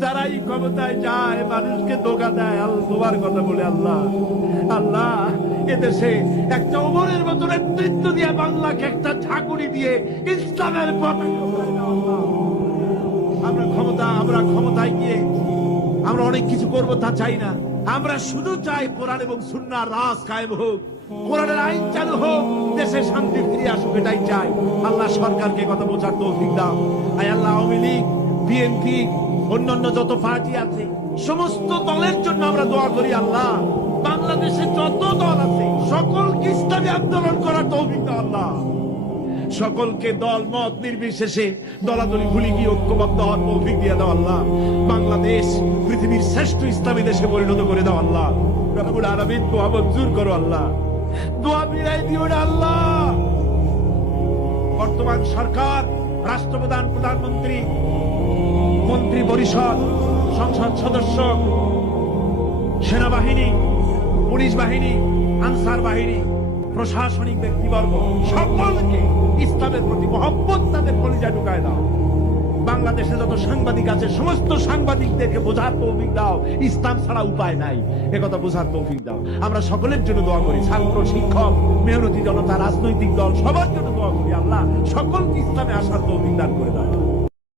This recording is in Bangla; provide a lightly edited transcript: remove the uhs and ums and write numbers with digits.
যারাই ক্ষমতায় যায় মানুষকে ধোঁকা দেয় তোমার কথা বলে আল্লাহ। আল্লাহ, এদেশে একটা ওমরের মতো নেতৃত্ব দিয়ে বাংলাকে একটা ঝাঁকুনি দিয়ে ইসলামের পতাকা উড়ায় দাও আল্লাহ। আমরা ক্ষমতায় গিয়ে আমরা অনেক কিছু করবো তা চাই না। আমরা শুধু চাই কোরআন এবং সুন্নাহর রাজ কায়েম হোক, কোরআনের আইন চালু হোক, দেশে শান্তি ফিরে আসুক, এটাই চাই। আল্লাহ সরকারকে কথা বোঝার তৌফিক দাও। আয় আল্লাহ, আওয়ামী লীগ, বিএনপি, অন্যান্য যত পার্টি আছে সমস্ত দলের জন্য আমরা দোয়া করি। আল্লাহ, বাংলাদেশে যত দল আছে সকলকে ইসলামী আন্দোলন করার তৌফিক দাও আল্লাহ। সকলকে দল মত নির্বিশেষে দলাদলি ভুলে গিয়ে ঐক্যবদ্ধ হওয়ার তৌফিক দিয়ে দাও আল্লাহ। বাংলাদেশ পৃথিবীর শ্রেষ্ঠ ইসলামী দেশে পরিণত করে দাও আল্লাহ। রব্বুল আলামিন দোয়া মঞ্জুর করো আল্লাহ, দোয়া বিরাই দিও না আল্লাহ। বর্তমান সরকার, রাষ্ট্রপ্রধান, প্রধানমন্ত্রী, মন্ত্রী পরিষদ, সংসদ সদস্য, সেনাবাহিনী, পুলিশ বাহিনী, আনসার বাহিনী, প্রশাসনিক ব্যক্তিবর্গ সকলকে ইসলামের প্রতি মহব্বত তাদের কলিজা ঢুকায় দাও। বাংলাদেশে যত সাংবাদিক আছে সমস্ত সাংবাদিকদেরকে বোঝার তৌফিক দাও, ইসলাম ছাড়া উপায় নাই, একথা বোঝার তৌফিক দাও। আমরা সকলের জন্য দোয়া করি, ছাত্র, শিক্ষক, মেহনতি জনতা, রাজনৈতিক দল, সবার জন্য দোয়া করি। আল্লাহ, সকলকে ইসলামে আসার তৌফিক দান করে দাও।